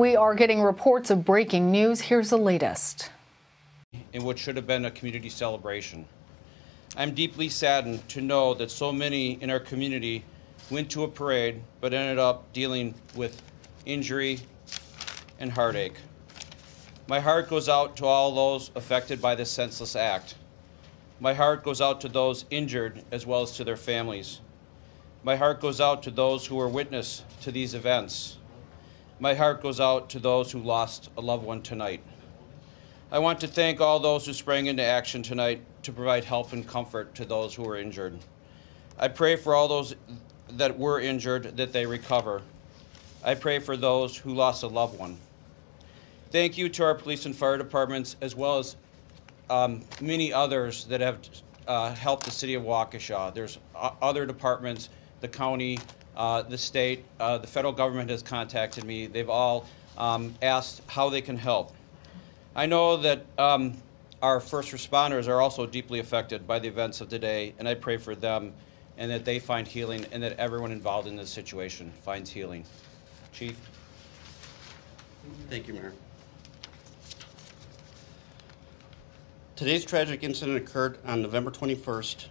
We are getting reports of breaking news. Here's the latest. In what should have been a community celebration. I'm deeply saddened to know that so many in our community went to a parade but ended up dealing with injury and heartache. My heart goes out to all those affected by this senseless act. My heart goes out to those injured as well as to their families. My heart goes out to those who were witness to these events. My heart goes out to those who lost a loved one tonight. I want to thank all those who sprang into action tonight to provide help and comfort to those who were injured. I pray for all those that were injured that they recover. I pray for those who lost a loved one. Thank you to our police and fire departments, as well as many others that have helped the city of Waukesha. There's other departments, the county, the state, the federal government has contacted me. They've all asked how they can help. I know that our first responders are also deeply affected by the events of today, and I pray for them and that they find healing and that everyone involved in this situation finds healing. Chief? Thank you, Mayor. Today's tragic incident occurred on November 21st,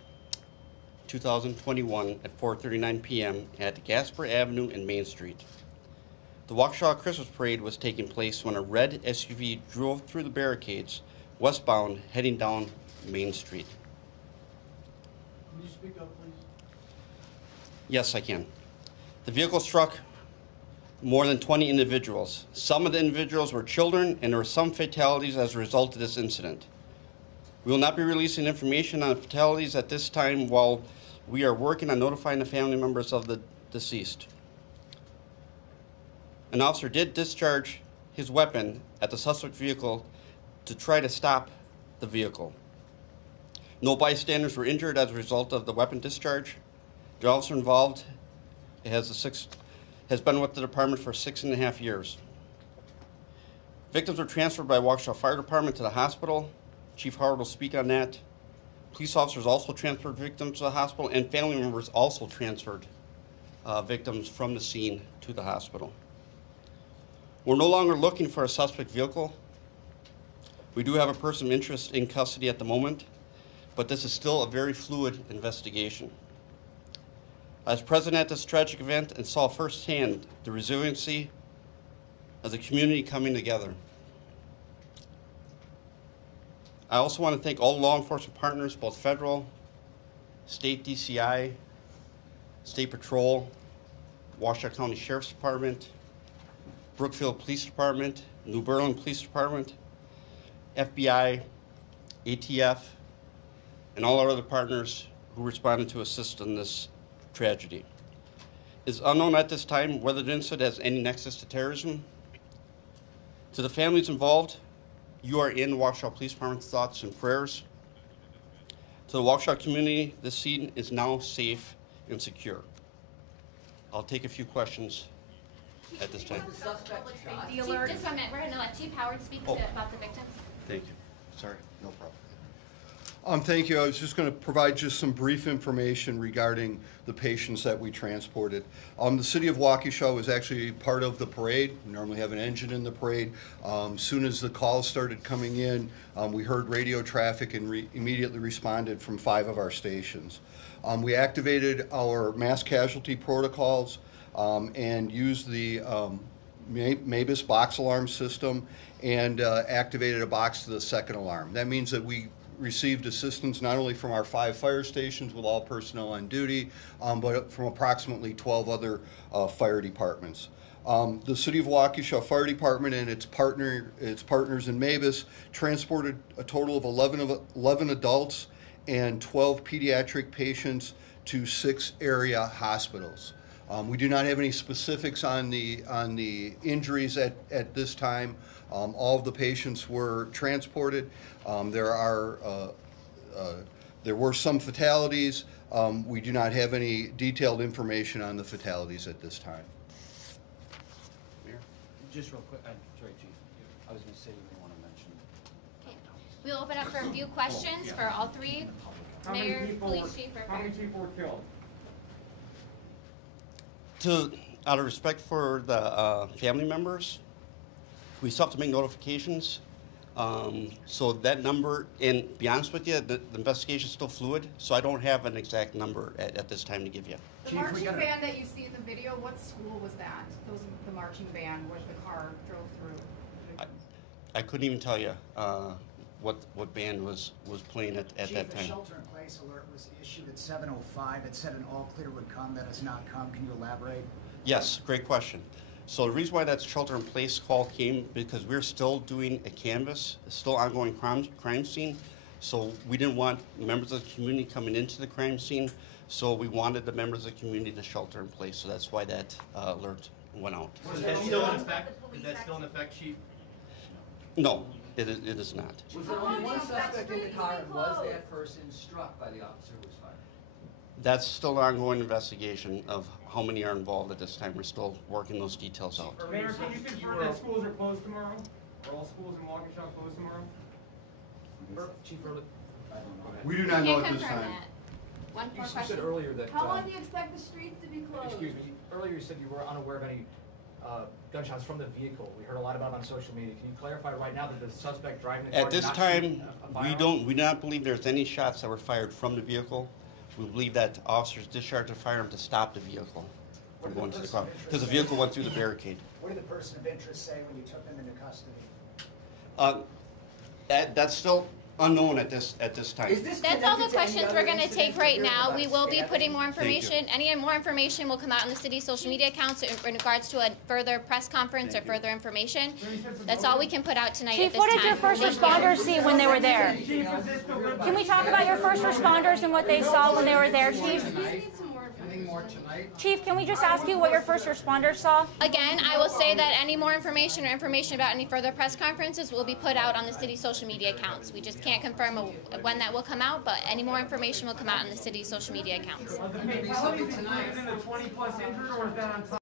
2021 at 4:39 p.m. at Gasper Avenue and Main Street. The Waukesha Christmas Parade was taking place when a red SUV drove through the barricades westbound heading down Main Street. Can you speak up, please? Yes, I can. The vehicle struck more than 20 individuals. Some of the individuals were children, and there were some fatalities as a result of this incident. We will not be releasing information on fatalities at this time while we are working on notifying the family members of the deceased. An officer did discharge his weapon at the suspect vehicle to try to stop the vehicle. No bystanders were injured as a result of the weapon discharge. The officer involved has been with the department for 6.5 years. Victims were transferred by Waukesha Fire Department to the hospital. Chief Howard will speak on that. Police officers also transferred victims to the hospital, and family members also transferred victims from the scene to the hospital. We're no longer looking for a suspect vehicle. We do have a person of interest in custody at the moment, but this is still a very fluid investigation. I was present at this tragic event and saw firsthand the resiliency of the community coming together. I also want to thank all law enforcement partners, both federal, state DCI, State Patrol, Waukesha County Sheriff's Department, Brookfield Police Department, New Berlin Police Department, FBI, ATF, and all our other partners who responded to assist in this tragedy. It is unknown at this time whether the incident has any nexus to terrorism. To the families involved, you are in Waukesha Police Department's thoughts and prayers. To the Waukesha community, this scene is now safe and secure. I'll take a few questions at this time. Chief, just a minute. We're going to let Chief Howard speak about the victims. Thank you. Sorry, no problem. Thank you. I was just going to provide just some brief information regarding the patients that we transported. The city of Waukesha was actually part of the parade. We normally have an engine in the parade. As soon as the calls started coming in, we heard radio traffic and immediately responded from 5 of our stations. We activated our mass casualty protocols and used the MABUS box alarm system and activated a box to the second alarm. That means that we received assistance not only from our 5 fire stations with all personnel on duty, but from approximately 12 other fire departments. The City of Waukesha Fire Department and its partners in MABUS transported a total of 11 adults and 12 pediatric patients to 6 area hospitals. We do not have any specifics on the injuries at this time. All of the patients were transported. There were some fatalities. We do not have any detailed information on the fatalities at this time. Mayor? Just real quick, sorry, Chief. I was going to say you may want to mention. Okay. We'll open up for a few questions for all 3. Mayor, Police Chief, or How many people were killed? Out of respect for the family members, We still have to make notifications. So that number, and to be honest with you, the investigation is still fluid, so I don't have an exact number at this time to give you. The marching band that you see in the video, what school was that? Those the marching band where the car drove through? I couldn't even tell you what band was playing at that Chief, a time. shelter-in-place alert was issued at 7:05. It said an all-clear would come. That has not come. Can you elaborate? Yes, great question. So the reason why that shelter-in-place call came, because we're still doing a canvass, still ongoing crime scene. So we didn't want members of the community coming into the crime scene, so we wanted the members of the community to shelter in place. So that's why that alert went out. Is that still in effect? Is that still in effect, Chief? No, it is not. Was there only one suspect in the car, and was that person struck by the officer who was fired? That's still an ongoing investigation of how many are involved at this time. We're still working those details out. Mayor, can you confirm that schools are closed tomorrow? Are all schools in Waukesha closed tomorrow? Chief, We do not know Can't at this confirm time. that. One more you said question. earlier that. How long do you expect the streets to be closed? Excuse me. Earlier you said you were unaware of any gunshots from the vehicle. We heard a lot about it on social media. Can you clarify right now that the suspect driving the car At did this not time, shoot a firearm? we do not believe there's any shots that were fired from the vehicle. We believe that officers discharged a firearm to stop the vehicle from going to the car, because the vehicle went through the barricade. What did the person of interest say when you took them into custody? That's still unknown at this time. That's all the questions we're going to take right now. We will be putting more information. Any more information will come out on the city's social media accounts in regards to a further press conference or further information. That's all we can put out tonight at Chief, this what time. did your first responders see when they were there? Can we talk about your first responders and what they saw when they were there, Chief? Chief, can we just ask you what your first responders saw? Again, I will say that any more information or information about any further press conferences will be put out on the city's social media accounts. We just can't confirm when that will come out, but any more information will come out on the city's social media accounts. Okay, tell me, is it the 20+ injured, or is that on top?